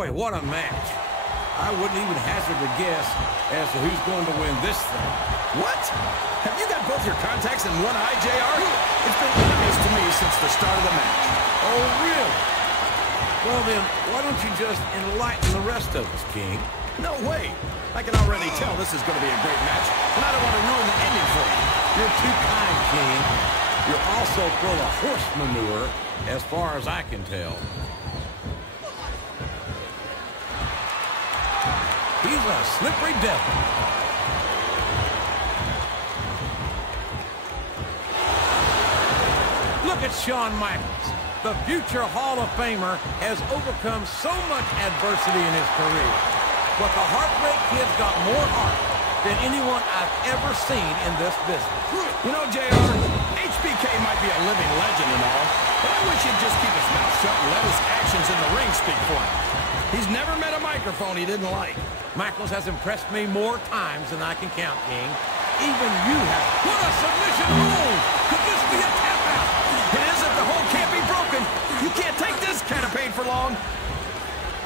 Boy, what a match. I wouldn't even hazard a guess as to who's going to win this thing. What? Have you got both your contacts in one eye, JR? It's been obvious to me since the start of the match. Oh, really? Well, then, why don't you just enlighten the rest of us, King? No way. I can already tell this is going to be a great match, and I don't want to ruin the ending for you. You're too kind, King. You're also full of horse manure, as far as I can tell. He's a slippery devil. Look at Shawn Michaels. The future Hall of Famer has overcome so much adversity in his career. But the Heartbreak Kid's got more heart than anyone I've ever seen in this business. You know, JR, HBK might be a living legend and all, but I wish he'd just keep his mouth shut and let his actions in the ring speak for him. He's never met a microphone he didn't like. Michaels has impressed me more times than I can count, King. Even you have. What a submission hold! Could this be a tap out? It is if the hold can't be broken. You can't take this kind of pain for long.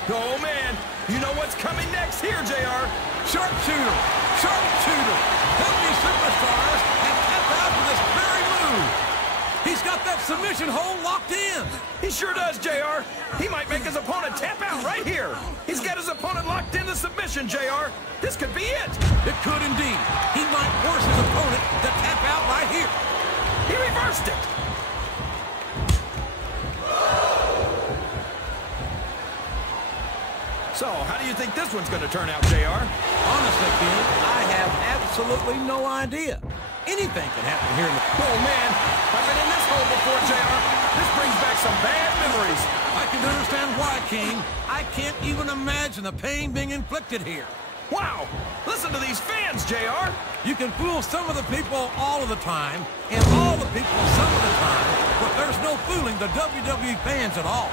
Oh, man. You know what's coming next here, JR. Sharpshooter! Sharpshooter! How many superstars have tapped out with this very move? He's got that submission hold locked in. He sure does, JR. He might make his opponent tap out right here. He's got his opponent locked in the submission, JR. This could be it. It could indeed. He might force his opponent to tap out right here. He reversed it. So, how do you think this one's going to turn out, JR? Honestly, King, I have absolutely no idea. Anything can happen here in the... Oh, man. I've been in this hole before, JR. This brings back some bad memories. I can understand why, King. I can't even imagine the pain being inflicted here. Wow. Listen to these fans, JR. You can fool some of the people all of the time, and all the people some of the time, but there's no fooling the WWE fans at all.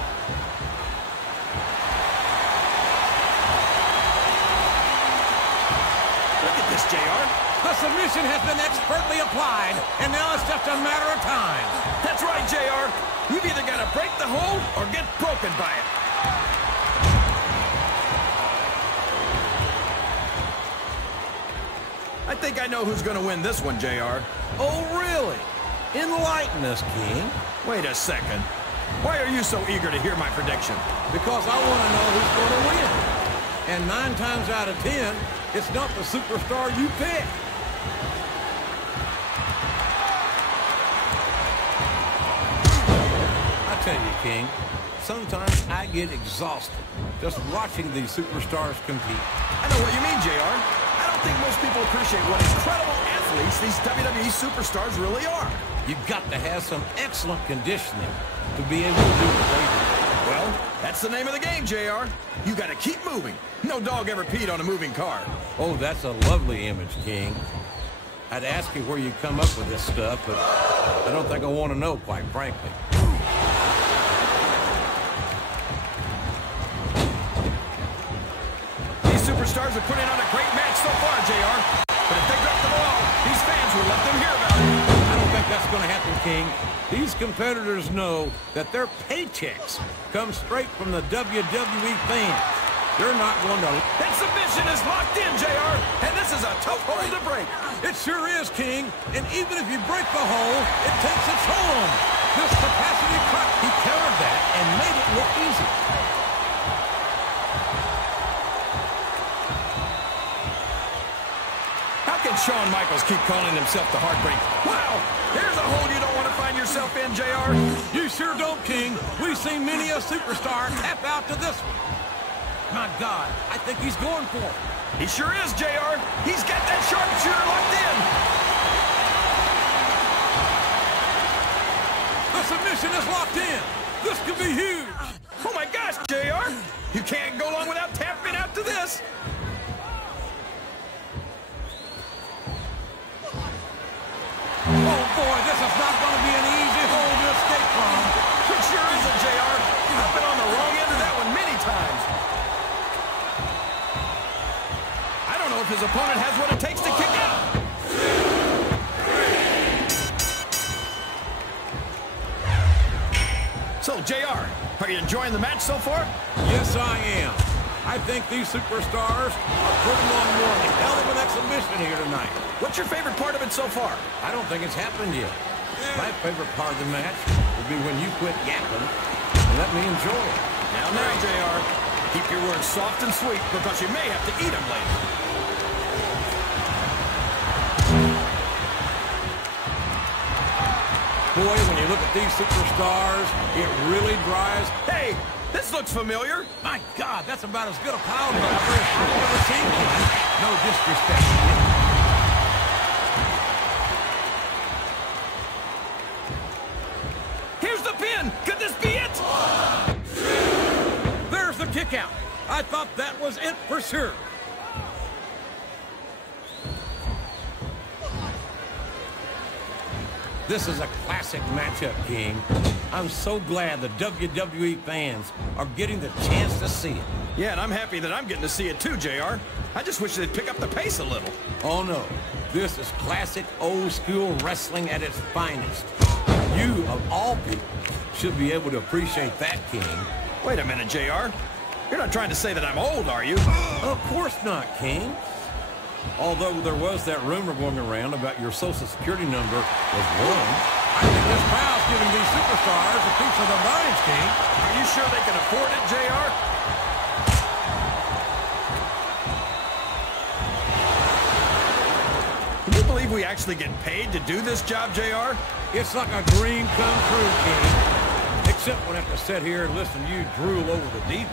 Look at this, JR. The submission has been expertly applied, and now it's just a matter of time. That's right, JR. You've either got to break the hold or get broken by it. I think I know who's going to win this one, JR. Oh, really? Enlighten us, King. Wait a second. Why are you so eager to hear my prediction? Because I want to know who's going to win. And 9 times out of 10, it's not the superstar you pick. I tell you, King, sometimes I get exhausted just watching these superstars compete. I know what you mean, JR. I don't think most people appreciate what incredible athletes these WWE superstars really are. You've got to have some excellent conditioning to be able to do what they do. Well, that's the name of the game, JR. You got to keep moving. No dog ever peed on a moving car. Oh, that's a lovely image, King. I'd ask you where you come up with this stuff, but I don't think I want to know, quite frankly. These superstars are putting on a great match so far, JR. But if they drop the ball, these fans will let them hear about it. I don't think that's going to happen, King. These competitors know that their paychecks come straight from the WWE fans. They're not going to... That submission is locked in, JR, and this is a tough hold to break. It sure is, King. And even if you break the hole, it takes its toll on you. This capacity cut, he countered that and made it look easy. How can Shawn Michaels keep calling himself the Heartbreak? Wow, here's a hole you don't want to find yourself in, JR. You sure don't, King. We've seen many a superstar tap out to this one. My God, I think he's going for it. He sure is, JR. He's got that sharpshooter locked in. The submission is locked in. This could be huge. Oh, my gosh, JR. You can't go long without tapping out to this. Oh, boy, this is not going to be an easy hole to escape from. It sure isn't, JR. I've been on the wrong end of that one many times. I don't know if his opponent has what it takes to kick out. So, JR, are you enjoying the match so far? Yes, I am. I think these superstars are putting on one hell of an exhibition here tonight. What's your favorite part of it so far? I don't think it's happened yet. My favorite part of the match will be when you quit yapping and let me enjoy it. Now, JR, keep your words soft and sweet because you may have to eat them later. Boy, when you look at these superstars, it really drives... Hey, this looks familiar. My God, that's about as good a pile driver as I've ever seen. No disrespect to you. Here's the pin. Could this be it? There's the kick out. I thought that was it for sure. This is a classic matchup, King. I'm so glad the WWE fans are getting the chance to see it. Yeah, and I'm happy that I'm getting to see it too, JR. I just wish they'd pick up the pace a little. Oh, no. This is classic old-school wrestling at its finest. You, of all people, should be able to appreciate that, King. Wait a minute, JR. You're not trying to say that I'm old, are you? Of course not, King. Although there was that rumor going around about your Social Security number was wrong. I think this crowd's giving these superstars a piece of their minds, King. Are you sure they can afford it, JR? Can you believe we actually get paid to do this job, JR? It's like a dream come true, King. Except when I have to sit here and listen to you drool over the divas.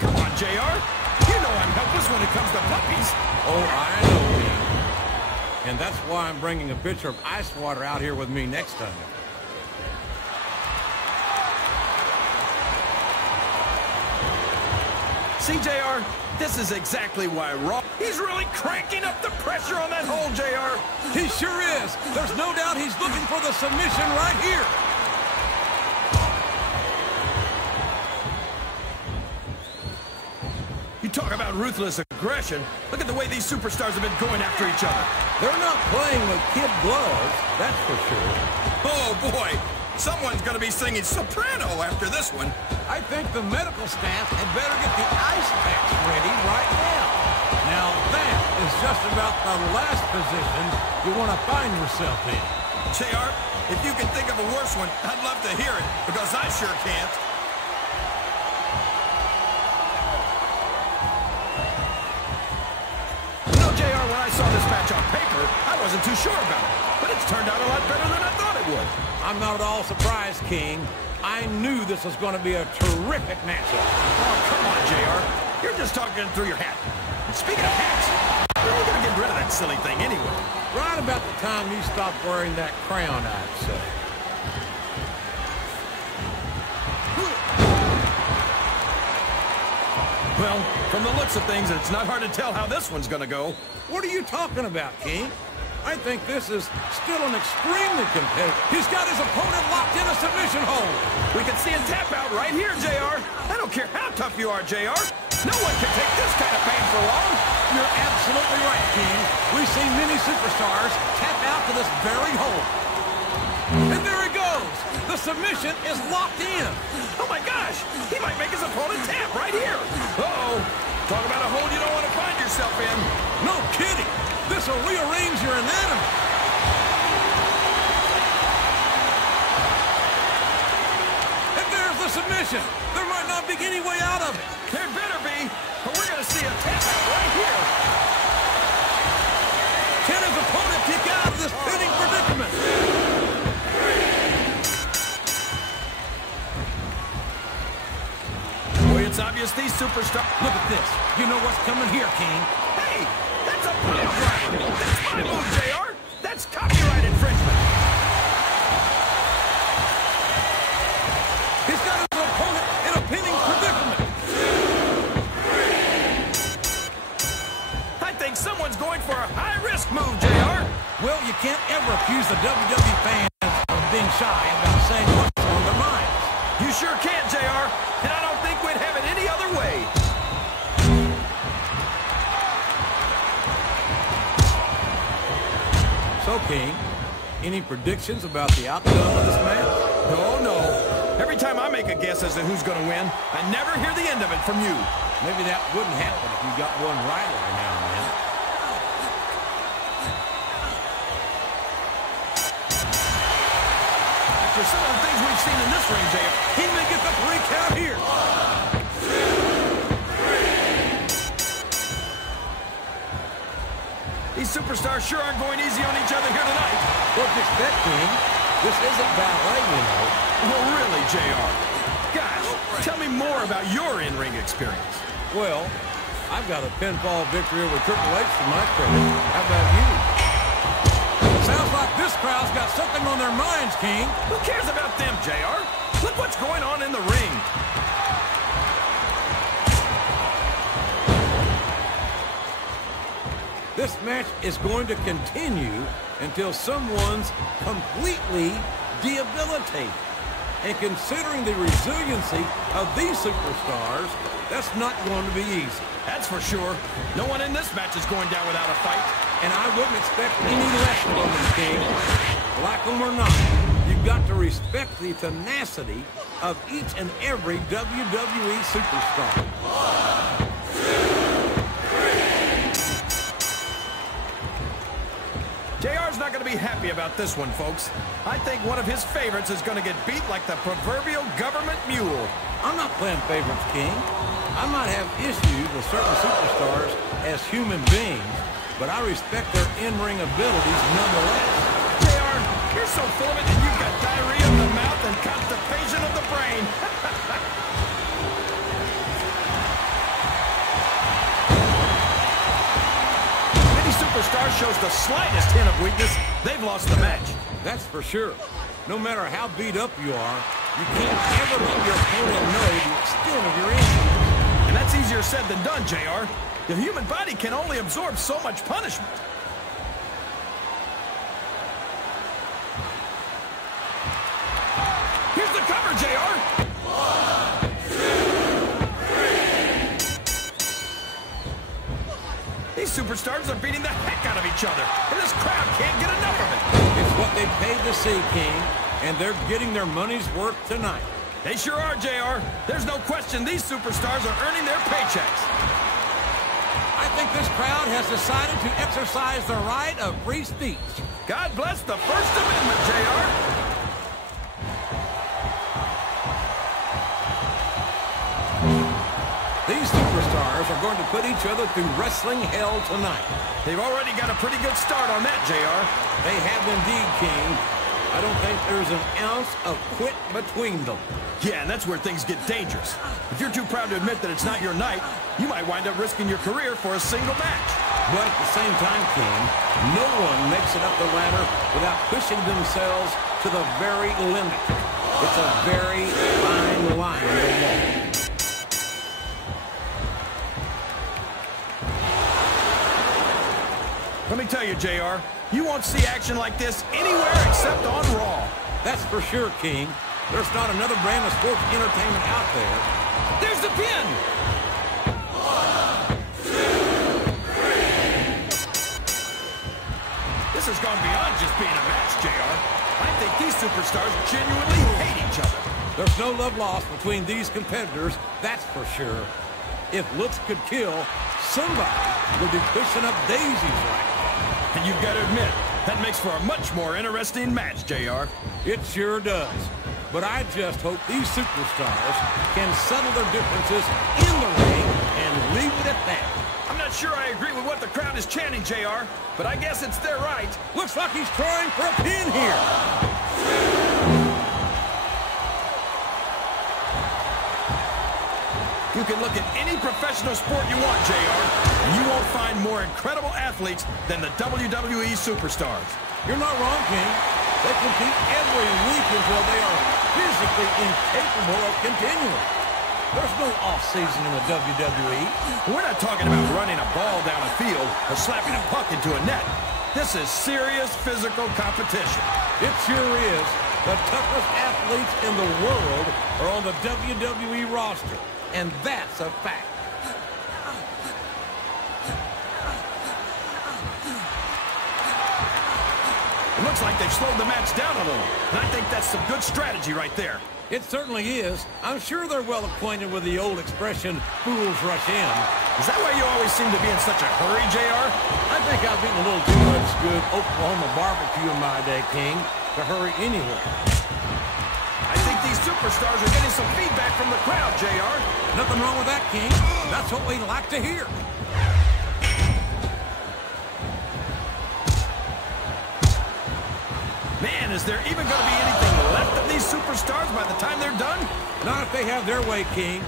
Come on, JR. You know I'm helpless when it comes to puppies. Oh, I know, King. And that's why I'm bringing a pitcher of ice water out here with me next time. See, JR, this is exactly why Raw... He's really cranking up the pressure on that hole, JR. He sure is. There's no doubt he's looking for the submission right here. You talk about ruthless aggression. Look at the way these superstars have been going after each other. They're not playing with kid gloves, that's for sure. Oh, boy. Someone's going to be singing soprano after this one. I think the medical staff had better get the ice packs ready right now. Now, that is just about the last position you want to find yourself in. JR, if you can think of a worse one, I'd love to hear it, because I sure can't. JR, when I saw this match on paper, I wasn't too sure about it. But it's turned out a lot better than I thought it would. I'm not at all surprised, King. I knew this was going to be a terrific matchup. Oh, come on, JR. You're just talking through your hat. And speaking of hats, when are you going to get rid of that silly thing anyway? Right about the time you stop wearing that crown, I'd say. Well, from the looks of things, it's not hard to tell how this one's going to go. What are you talking about, King? I think this is still an extremely competitive. He's got his opponent locked in a submission hold. We can see a tap out right here, JR. I don't care how tough you are, JR. No one can take this kind of pain for long. You're absolutely right, King. We've seen many superstars tap out to this very hold. And there he goes. The submission is locked in. Oh, my gosh. He might make his opponent tap right here. Uh-oh. Talk about a hole you don't want to find yourself in. No kidding. This will rearrange your anatomy. And there's the submission. There might not be any way out of it. There better be, but we're going to see a tap out right here. Can his opponent kick out of this pinning predicament? Boy, it's obvious these superstars... Look at this. You know what's coming here, King. Hey, that's a pile driver. That's my move, JR. That's copyright infringement. He's got his opponent in a pinning predicament. I think someone's going for a high-risk move, JR. Well, you can't ever accuse the WWE fans of being shy about saying what's on their minds. You sure can, JR. And I don't think we'd have it any other way. So, King, any predictions about the outcome of this match? Oh, no. Every time I make a guess as to who's going to win, I never hear the end of it from you. Maybe that wouldn't happen if you got one right every now and then. After some of the things we've seen in this ring, JR, He may get the 3 count here. 1, 2, 3. These superstars sure aren't going easy on each other here tonight. What do you expect, King? This isn't ballet, you know. Well, really, JR. Gosh, tell me more about your in-ring experience. Well, I've got a pinfall victory over Triple H to my credit. How about you? Sounds like this crowd's got something on their minds, King. Who cares about them, JR? Look what's going on in the ring. This match is going to continue until someone's completely debilitated. And considering the resiliency of these superstars, that's not going to be easy. That's for sure. No one in this match is going down without a fight. And I wouldn't expect any less from them, King. Like them or not, you've got to respect the tenacity of each and every WWE superstar. JR's not going to be happy about this one, folks. I think one of his favorites is going to get beat like the proverbial government mule. I'm not playing favorites, King. I might have issues with certain superstars as human beings, but I respect their in-ring abilities nonetheless. JR, you're so full of it that you've got diarrhea of the mouth and constipation of the brain. Superstar shows the slightest hint of weakness, they've lost the match. That's for sure. No matter how beat up you are, you can't ever let your opponent know the extent of your injury. And that's easier said than done, JR. The human body can only absorb so much punishment. Here's the cover, JR. 1, 2, 3. These superstars are beating the heck out of each other, and this crowd can't get enough of it. It's what they paid to see, King, and they're getting their money's worth tonight. They sure are, JR. There's no question these superstars are earning their paychecks. I think this crowd has decided to exercise the right of free speech. God bless the First Amendment, JR. These superstars are going to put each other through wrestling hell tonight. They've already got a pretty good start on that, JR. They have indeed, King. I don't think there's an ounce of quit between them. Yeah, and that's where things get dangerous. If you're too proud to admit that it's not your night, you might wind up risking your career for a single match. But at the same time, King, no one makes it up the ladder without pushing themselves to the very limit. It's a very fine line to walk. Let me tell you, JR, you won't see action like this anywhere except on Raw. That's for sure, King. There's not another brand of sports entertainment out there. There's the pin! 1, 2, 3. This has gone beyond just being a match, JR. I think these superstars genuinely hate each other. There's no love lost between these competitors, that's for sure. If looks could kill, somebody would be pushing up daisies right now. And you've got to admit, that makes for a much more interesting match, JR. It sure does. But I just hope these superstars can settle their differences in the ring and leave it at that. I'm not sure I agree with what the crowd is chanting, JR, but I guess it's their right. Looks like he's trying for a pin here. You can look at any professional sport you want, JR, and you won't find more incredible athletes than the WWE superstars. You're not wrong, King. They compete every week until they are physically incapable of continuing. There's no off-season in the WWE. We're not talking about running a ball down a field or slapping a puck into a net. This is serious physical competition. It sure is. The toughest athletes in the world are on the WWE roster, and that's a fact. It looks Looks like they've slowed the match down a little. And I think that's some good strategy right there. It certainly is. I'm sure they're well acquainted with the old expression, fools rush in. Is that why you always seem to be in such a hurry, JR? I think I've eaten a little too much good Oklahoma barbecue in my day, King, to hurry anywhere. I think these superstars are getting some feedback from the crowd, JR. Nothing wrong with that, King. That's what we like to hear. Man, is there even going to be anything left of these superstars by the time they're done? Not if they have their way, King.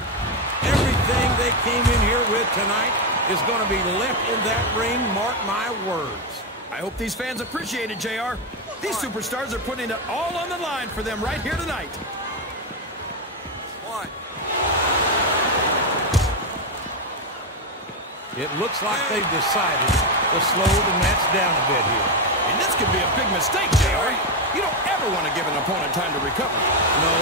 Everything they came in here with tonight is going to be left in that ring, mark my words. I hope these fans appreciate it, JR. These superstars are putting it all on the line for them right here tonight. It looks like they've decided to slow the match down a bit here. And this could be a big mistake, JR. You don't ever want to give an opponent time to recover. No,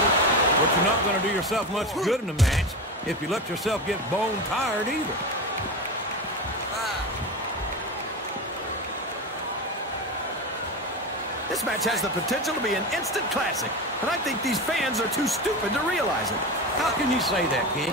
but you're not going to do yourself much good in a match if you let yourself get bone tired either. This match has the potential to be an instant classic, and I think these fans are too stupid to realize it. How can you say that, King?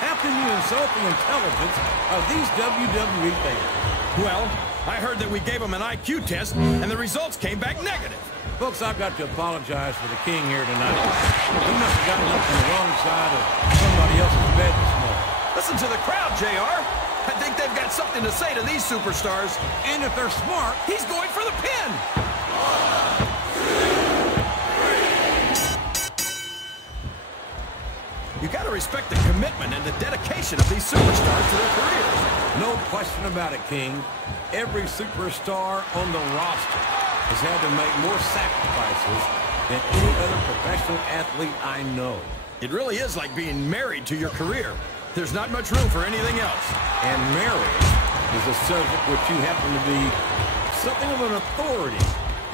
How can you insult the intelligence of these WWE fans? Well, I heard that we gave them an IQ test, and the results came back negative. Folks, I've got to apologize for the King here tonight. He must have gotten up on the wrong side of somebody else's bed this morning. Listen to the crowd, JR. I think they've got something to say to these superstars. And if they're smart, he's going for the pin. You got to respect the commitment and the dedication of these superstars to their careers. No question about it, King. Every superstar on the roster has had to make more sacrifices than any other professional athlete I know. It really is like being married to your career. There's not much room for anything else. And marriage is a subject which you happen to be something of an authority.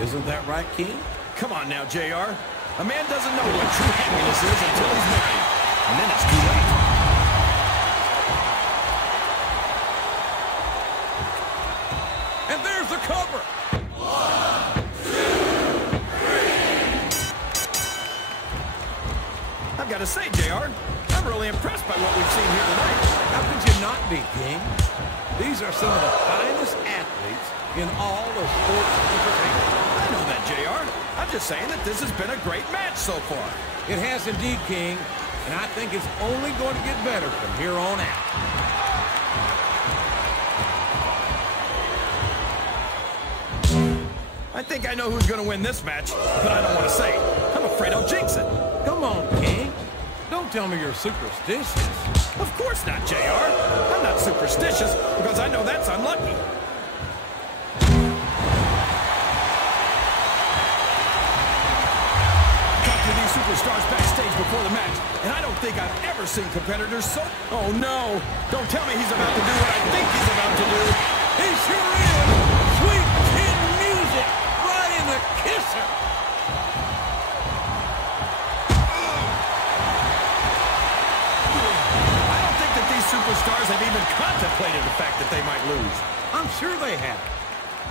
Isn't that right, King? Come on now, JR. A man doesn't know what true happiness is until he's married. And then it's too late. And there's the cover. 1, 2, 3. I've got to say, JR, I'm really impressed by what we've seen here tonight. How could you not be, King? These are some of the finest athletes in all of sports entertainment. I know that, JR. I'm just saying that this has been a great match so far. It has indeed, King. And I think it's only going to get better from here on out. I think I know who's going to win this match, but I don't want to say it. I'm afraid I'll jinx it. Come on, King. Don't tell me you're superstitious. Of course not, JR. I'm not superstitious because I know that's unlucky. Superstars backstage before the match, and I don't think I've ever seen competitors so... Oh, no. Don't tell me he's about to do what I think he's about to do. He sure is. Sweet chin music right in the kisser. I don't think that these superstars have even contemplated the fact that they might lose. I'm sure they have.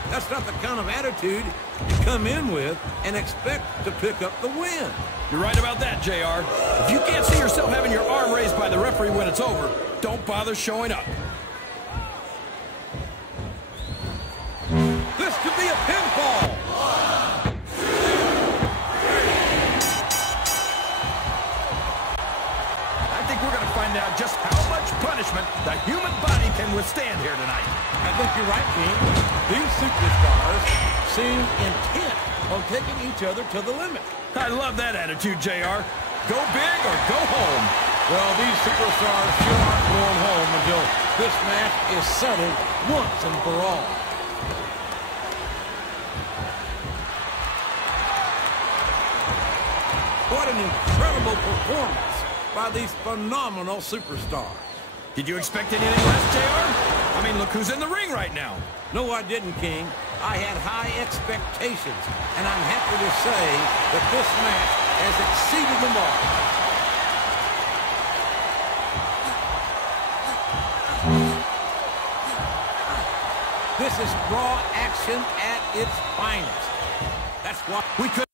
That's not the kind of attitude you come in with and expect to pick up the win. You're right about that, JR. If you can't see yourself having your arm raised by the referee when it's over, don't bother showing up. This could be a pinfall. 1, 2, 3. I think we're going to find out just how much punishment the human body can withstand here tonight. I think you're right, King. These superstars seem intent on taking each other to the limit. I love that attitude, JR. Go big or go home. Well, these superstars sure aren't going home until this match is settled once and for all. What an incredible performance by these phenomenal superstars. Did you expect anything less, JR? I mean, look who's in the ring right now. No, I didn't, King. I had high expectations, and I'm happy to say that this match has exceeded the mark. This is raw action at its finest. squash. We could